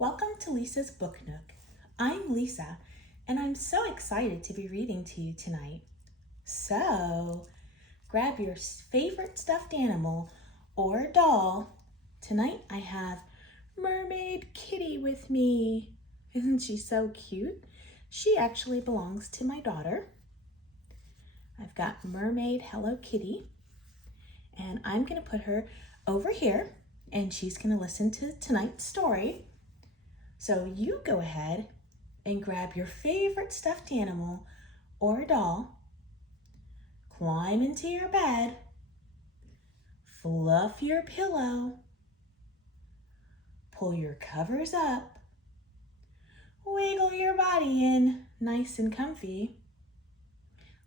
Welcome to Lisa's Book Nook. I'm Lisa, and I'm so excited to be reading to you tonight. So, grab your favorite stuffed animal or doll. Tonight I have Mermaid Kitty with me. Isn't she so cute? She actually belongs to my daughter. I've got Mermaid Hello Kitty, and I'm going to put her over here, and she's going to listen to tonight's story. So you go ahead and grab your favorite stuffed animal or doll, climb into your bed, fluff your pillow, pull your covers up, wiggle your body in nice and comfy.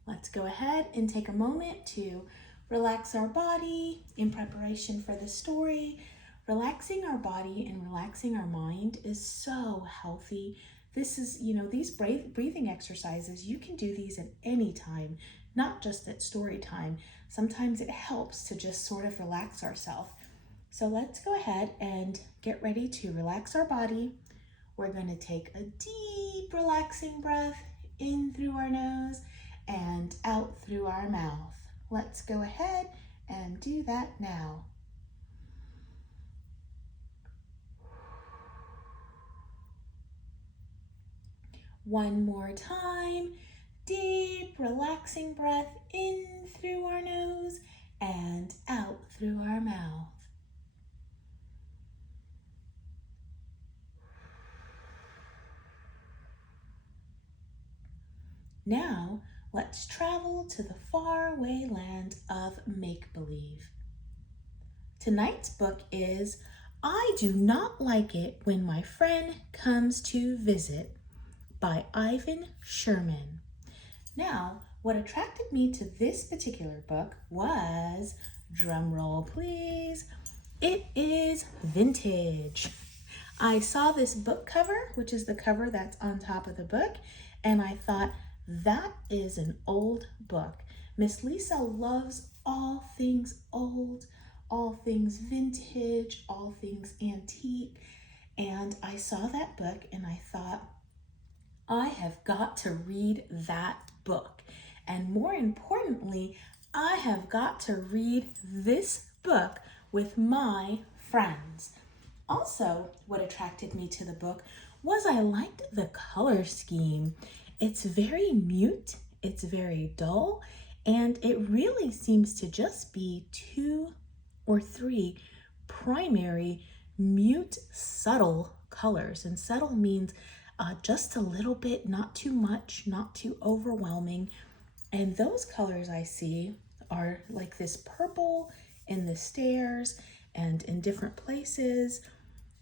Let's go ahead and take a moment to relax our body in preparation for the story. Relaxing our body and relaxing our mind is so healthy. This is, these breathing exercises, you can do these at any time, not just at story time. Sometimes it helps to just sort of relax ourselves. So let's go ahead and get ready to relax our body. We're going to take a deep, relaxing breath in through our nose and out through our mouth. Let's go ahead and do that now. One more time, deep, relaxing breath in through our nose and out through our mouth. Now, let's travel to the faraway land of make-believe. Tonight's book is I Do Not Like It When My Friend Comes to Visit by Ivan Sherman. Now, what attracted me to this particular book was, drum roll please, it is vintage. I saw this book cover, which is the cover that's on top of the book, and I thought, that is an old book. Miss Lisa loves all things old, all things vintage, all things antique, and I saw that book and I thought, I have got to read that book. And more importantly, I have got to read this book with my friends. Also, what attracted me to the book was I liked the color scheme. It's very mute, it's very dull, and it really seems to just be 2 or 3 primary mute subtle colors. And subtle means just a little bit, not too much, not too overwhelming. And those colors I see are like this purple in the stairs and in different places,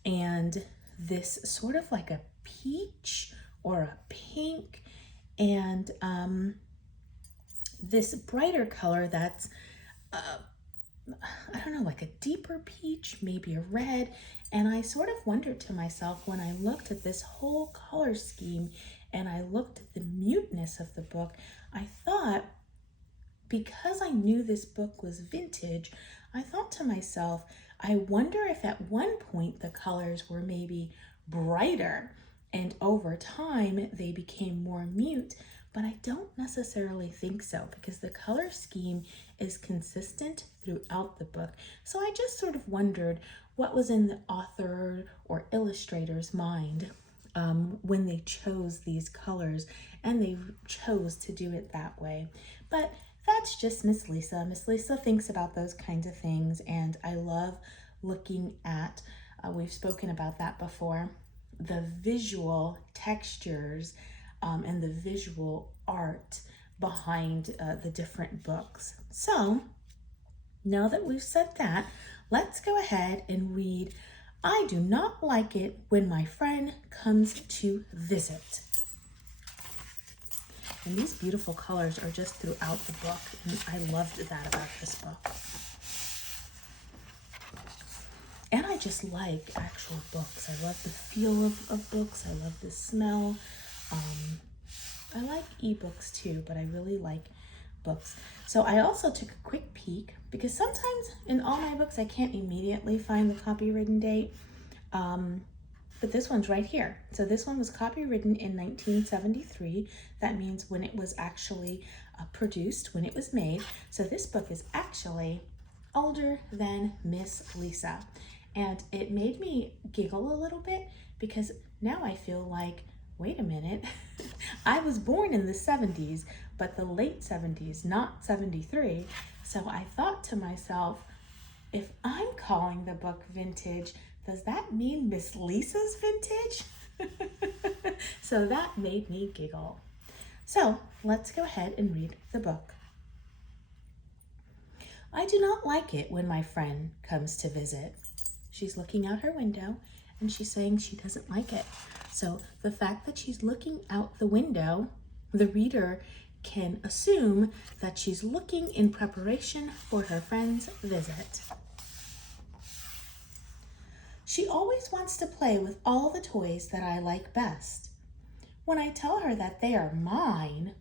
and this sort of like a peach or a pink, and this brighter color that's I don't know, like a deeper peach, maybe a red. And I sort of wondered to myself when I looked at this whole color scheme and I looked at the muteness of the book, I thought, because I knew this book was vintage, I thought to myself, I wonder if at one point the colors were maybe brighter and over time they became more mute. But I don't necessarily think so, because the color scheme is consistent throughout the book. So I just sort of wondered what was in the author or illustrator's mind when they chose these colors and they chose to do it that way. But that's just Miss Lisa. Miss Lisa thinks about those kinds of things, and I love looking at, we've spoken about that before, the visual textures and the visual art behind the different books. So now that we've said that, let's go ahead and read I Do Not Like It When My Friend Comes to Visit. And these beautiful colors are just throughout the book, and I loved that about this book. And I just like actual books. I love the feel of books. I love the smell. I like ebooks too, but I really like books. So I also took a quick peek, because sometimes in all my books I can't immediately find the copywritten date. but this one's right here. So this one was copywritten in 1973. That means when it was actually produced, when it was made. So this book is actually older than Miss Lisa. And it made me giggle a little bit because now I feel like, wait a minute, I was born in the 70s, but the late 70s, not 73. So I thought to myself, if I'm calling the book vintage, does that mean Miss Lisa's vintage? So that made me giggle. So let's go ahead and read the book. I do not like it when my friend comes to visit. She's looking out her window and she's saying she doesn't like it. So the fact that she's looking out the window, the reader can assume that she's looking in preparation for her friend's visit. She always wants to play with all the toys that I like best. When I tell her that they are mine,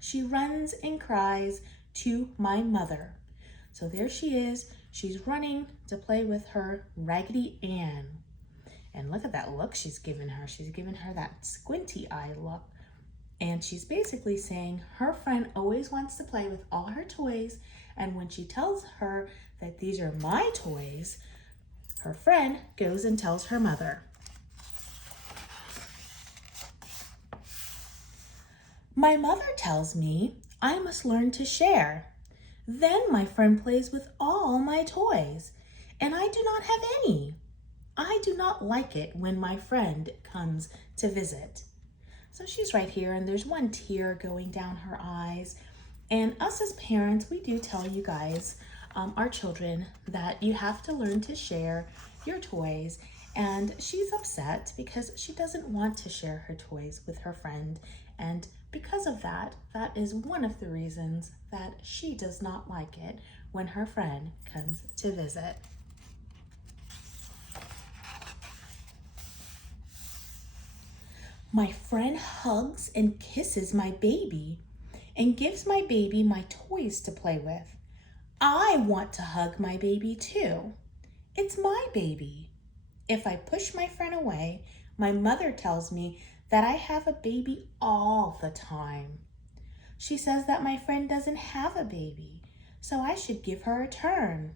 she runs and cries to my mother. So there she is. She's running to play with her Raggedy Ann. And look at that look she's given her. She's given her that squinty eye look. And she's basically saying her friend always wants to play with all her toys. And when she tells her that these are my toys, her friend goes and tells her mother. My mother tells me I must learn to share. Then my friend plays with all my toys, and I do not have any. I do not like it when my friend comes to visit. So she's right here, and there's one tear going down her eyes. And us as parents, we do tell you guys, our children, that you have to learn to share your toys. And she's upset because she doesn't want to share her toys with her friend. And because of that, that is one of the reasons that she does not like it when her friend comes to visit. My friend hugs and kisses my baby and gives my baby my toys to play with. I want to hug my baby too. It's my baby. If I push my friend away, my mother tells me that I have a baby all the time. She says that my friend doesn't have a baby, so I should give her a turn.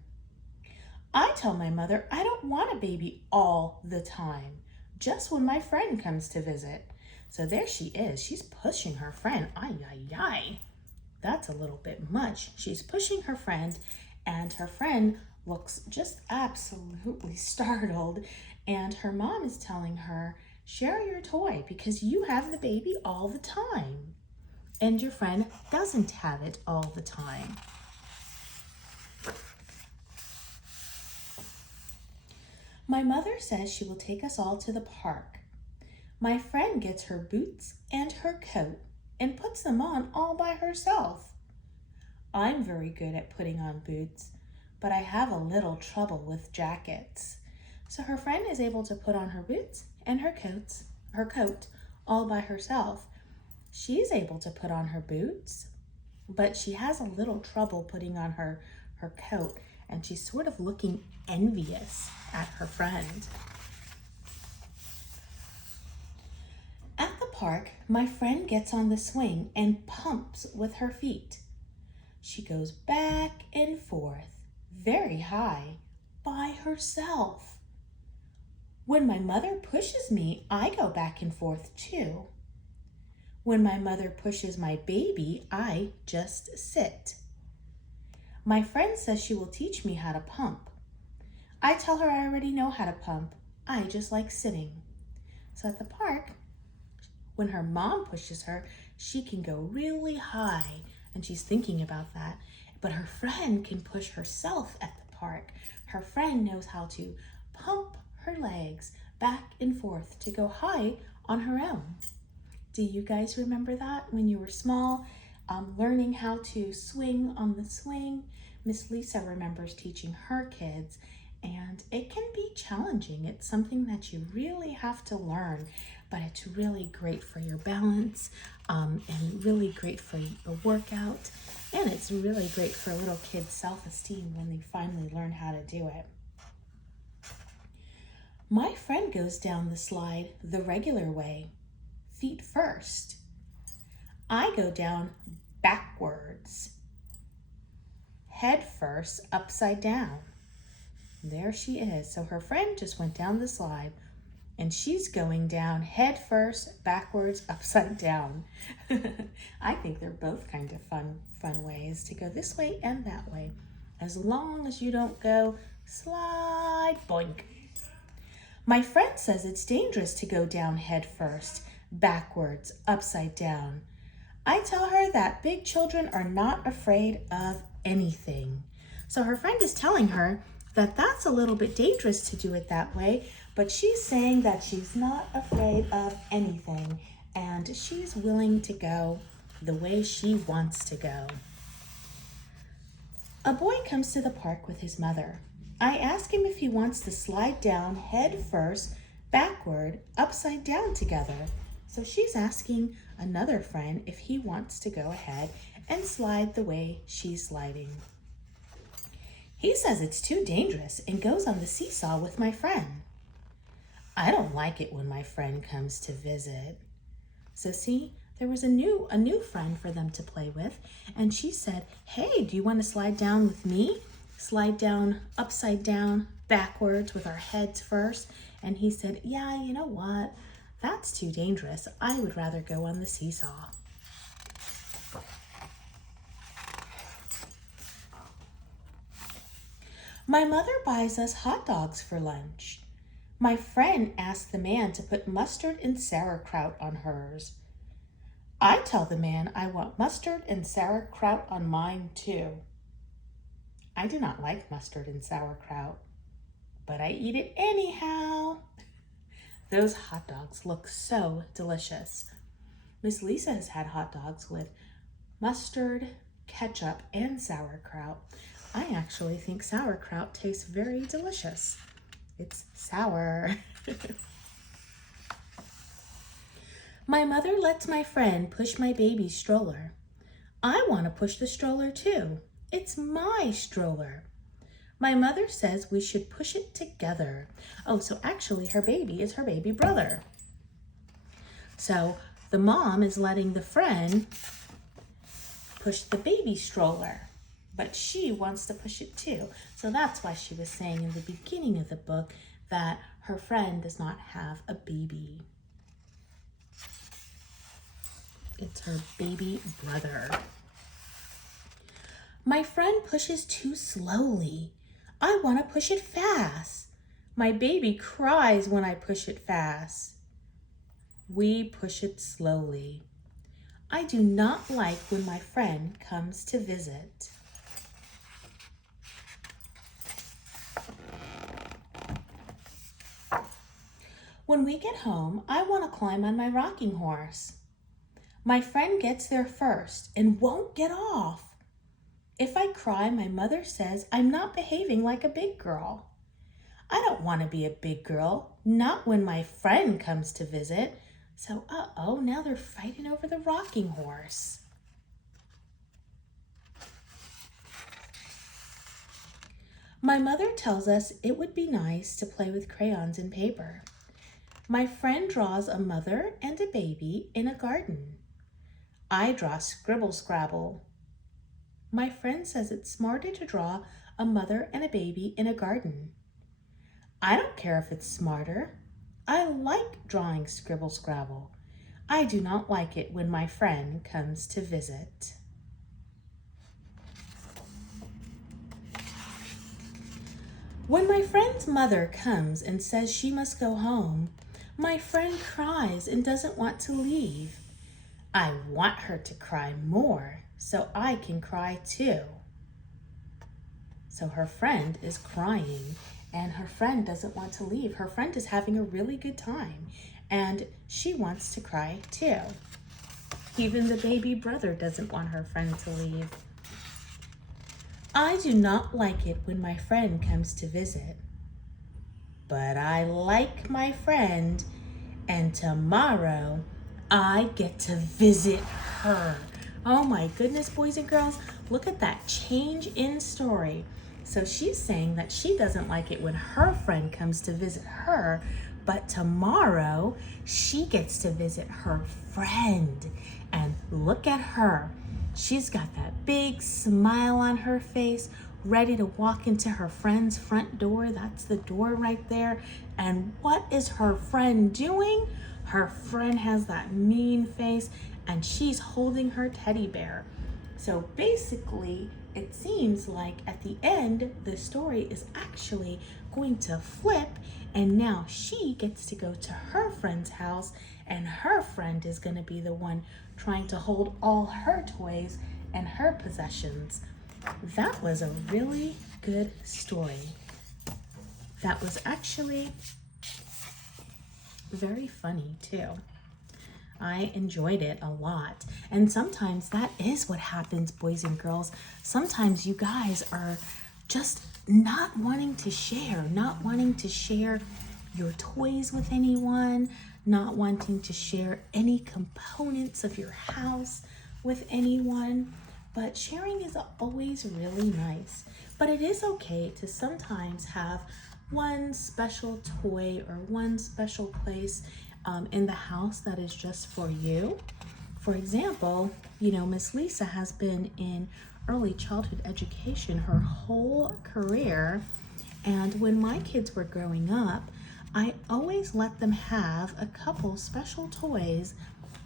I tell my mother I don't want a baby all the time, just when my friend comes to visit. So there she is. She's pushing her friend. Ay, ay, ay. That's a little bit much. She's pushing her friend, and her friend looks just absolutely startled. And her mom is telling her, share your toy because you have the baby all the time. And your friend doesn't have it all the time. My mother says she will take us all to the park. My friend gets her boots and her coat and puts them on all by herself. I'm very good at putting on boots, but I have a little trouble with jackets. So her friend is able to put on her boots and her coat all by herself. She's able to put on her boots, but she has a little trouble putting on her coat, and she's sort of looking envious at her friend. At the park, my friend gets on the swing and pumps with her feet. She goes back and forth, very high, by herself. When my mother pushes me, I go back and forth too. When my mother pushes my baby, I just sit. My friend says she will teach me how to pump. I tell her I already know how to pump. I just like sitting. So at the park, when her mom pushes her, she can go really high, and she's thinking about that. But her friend can push herself at the park. Her friend knows how to pump her legs back and forth to go high on her own. Do you guys remember that when you were small, learning how to swing on the swing? Miss Lisa remembers teaching her kids, and it can be challenging. It's something that you really have to learn, but it's really great for your balance and really great for your workout, and it's really great for little kids' self-esteem when they finally learn how to do it. My friend goes down the slide the regular way, feet first. I go down backwards, head first, upside down. There she is. So her friend just went down the slide and she's going down head first, backwards, upside down. I think they're both kind of fun ways to go this way and that way, as long as you don't go slide, boink. My friend says it's dangerous to go down head first, backwards, upside down. I tell her that big children are not afraid of anything. So her friend is telling her that that's a little bit dangerous to do it that way, but she's saying that she's not afraid of anything and she's willing to go the way she wants to go. A boy comes to the park with his mother. I ask him if he wants to slide down head first, backward, upside down together. So she's asking another friend if he wants to go ahead and slide the way she's sliding. He says it's too dangerous and goes on the seesaw with my friend. I don't like it when my friend comes to visit. So see, there was a new friend for them to play with, and she said, hey, do you want to slide down with me? Slide down upside down, backwards with our heads first. And he said, yeah, you know what? That's too dangerous. I would rather go on the seesaw. My mother buys us hot dogs for lunch. My friend asked the man to put mustard and sauerkraut on hers. I tell the man I want mustard and sauerkraut on mine too. I do not like mustard and sauerkraut, but I eat it anyhow. Those hot dogs look so delicious. Miss Lisa has had hot dogs with mustard, ketchup, and sauerkraut. I actually think sauerkraut tastes very delicious. It's sour. My mother lets my friend push my baby stroller. I want to push the stroller too. It's my stroller. My mother says we should push it together. Oh, so actually her baby is her baby brother. So the mom is letting the friend push the baby stroller, but she wants to push it too. So that's why she was saying in the beginning of the book that her friend does not have a baby. It's her baby brother. My friend pushes too slowly. I want to push it fast. My baby cries when I push it fast. We push it slowly. I do not like when my friend comes to visit. When we get home, I want to climb on my rocking horse. My friend gets there first and won't get off. If I cry, my mother says I'm not behaving like a big girl. I don't want to be a big girl, not when my friend comes to visit. So, now they're fighting over the rocking horse. My mother tells us it would be nice to play with crayons and paper. My friend draws a mother and a baby in a garden. I draw scribble scrabble. My friend says it's smarter to draw a mother and a baby in a garden. I don't care if it's smarter. I like drawing scribble scrabble. I do not like it when my friend comes to visit. When my friend's mother comes and says she must go home, my friend cries and doesn't want to leave. I want her to cry more so I can cry too. So her friend is crying and her friend doesn't want to leave. Her friend is having a really good time and she wants to cry too. Even the baby brother doesn't want her friend to leave. I do not like it when my friend comes to visit, but I like my friend, and tomorrow I get to visit her. Oh my goodness, boys and girls, look at that change in story. So she's saying that she doesn't like it when her friend comes to visit her, but tomorrow she gets to visit her friend. And look at her. She's got that big smile on her face, ready to walk into her friend's front door. That's the door right there. And what is her friend doing? Her friend has that mean face and she's holding her teddy bear. So basically, it seems like at the end, the story is actually going to flip, and now she gets to go to her friend's house, and her friend is going to be the one trying to hold all her toys and her possessions. That was a really good story. That was actually very funny too. I enjoyed it a lot. And sometimes that is what happens, boys and girls. Sometimes you guys are just not wanting to share your toys with anyone, not wanting to share any components of your house with anyone. But sharing is always really nice. But it is okay to sometimes have one special toy or one special place in the house that is just for you. For example, Miss Lisa has been in early childhood education her whole career. And when my kids were growing up, I always let them have a couple special toys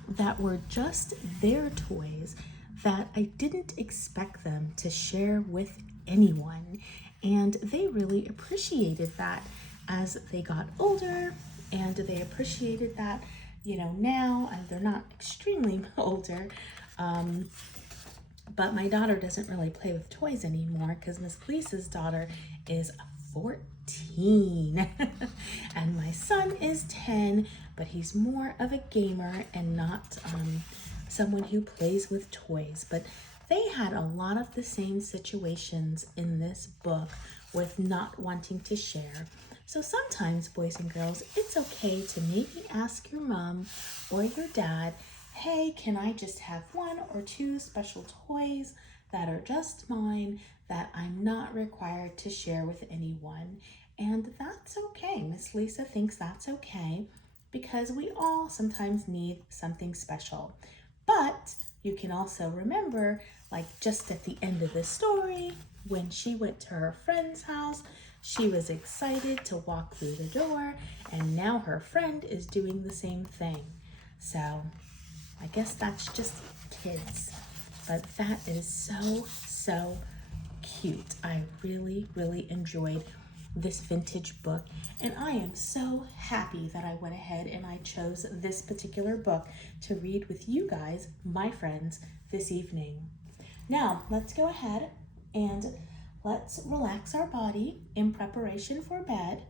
that were just their toys that I didn't expect them to share with anyone. And they really appreciated that as they got older, and they appreciated that, now, and they're not extremely older. But my daughter doesn't really play with toys anymore because Miss Lisa's daughter is 14 and my son is 10, but he's more of a gamer and not someone who plays with toys. But they had a lot of the same situations in this book with not wanting to share. So sometimes, boys and girls, it's okay to maybe ask your mom or your dad, hey, can I just have one or two special toys that are just mine that I'm not required to share with anyone? And that's okay. Miss Lisa thinks that's okay because we all sometimes need something special. But you can also remember, like just at the end of the story, when she went to her friend's house, she was excited to walk through the door, and now her friend is doing the same thing. So I guess that's just kids, but that is so cute. I really, really enjoyed this vintage book, and I am so happy that I went ahead and I chose this particular book to read with you guys, my friends, this evening. Now, let's go ahead and let's relax our body in preparation for bed.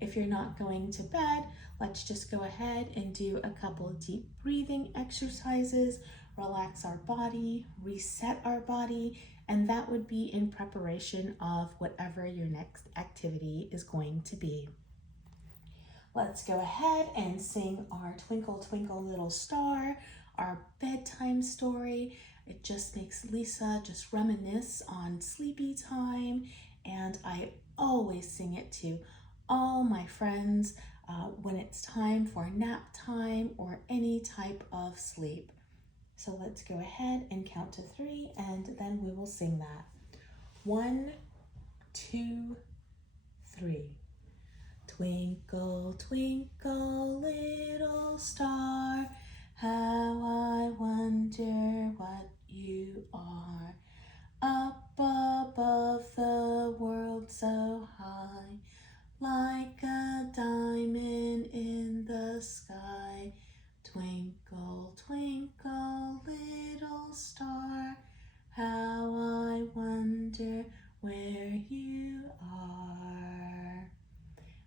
If you're not going to bed, let's just go ahead and do a couple of deep breathing exercises, relax our body, reset our body, and that would be in preparation of whatever your next activity is going to be. Let's go ahead and sing our Twinkle, Twinkle, Little Star, our bedtime story. It just makes Lisa just reminisce on sleepy time, and I always sing it to all my friends when it's time for nap time or any type of sleep. So let's go ahead and count to 3, and then we will sing that. 1, 2, 3. Twinkle, twinkle, little star, how I wonder what you are. Up above the world so high, like a diamond in the sky. Twinkle, twinkle, little star, how I wonder where you are.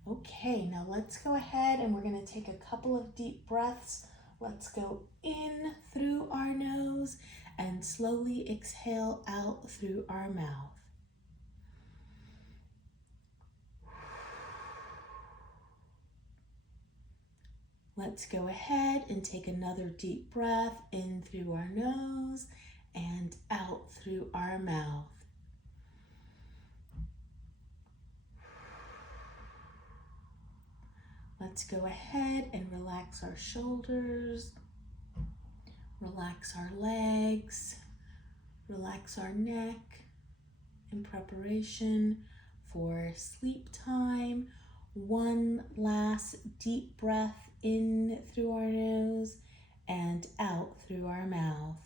Okay, now let's go ahead and we're going to take a couple of deep breaths. Let's go in through our nose and slowly exhale out through our mouth. Let's go ahead and take another deep breath in through our nose and out through our mouth. Let's go ahead and relax our shoulders, relax our legs, relax our neck in preparation for sleep time. One last deep breath in through our nose and out through our mouth.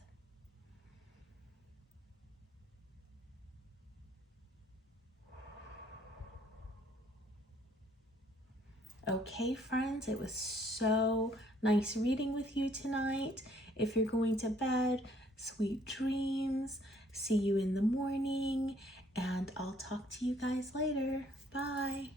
Okay, friends, it was so nice reading with you tonight. If you're going to bed, sweet dreams. See you in the morning, and I'll talk to you guys later. Bye.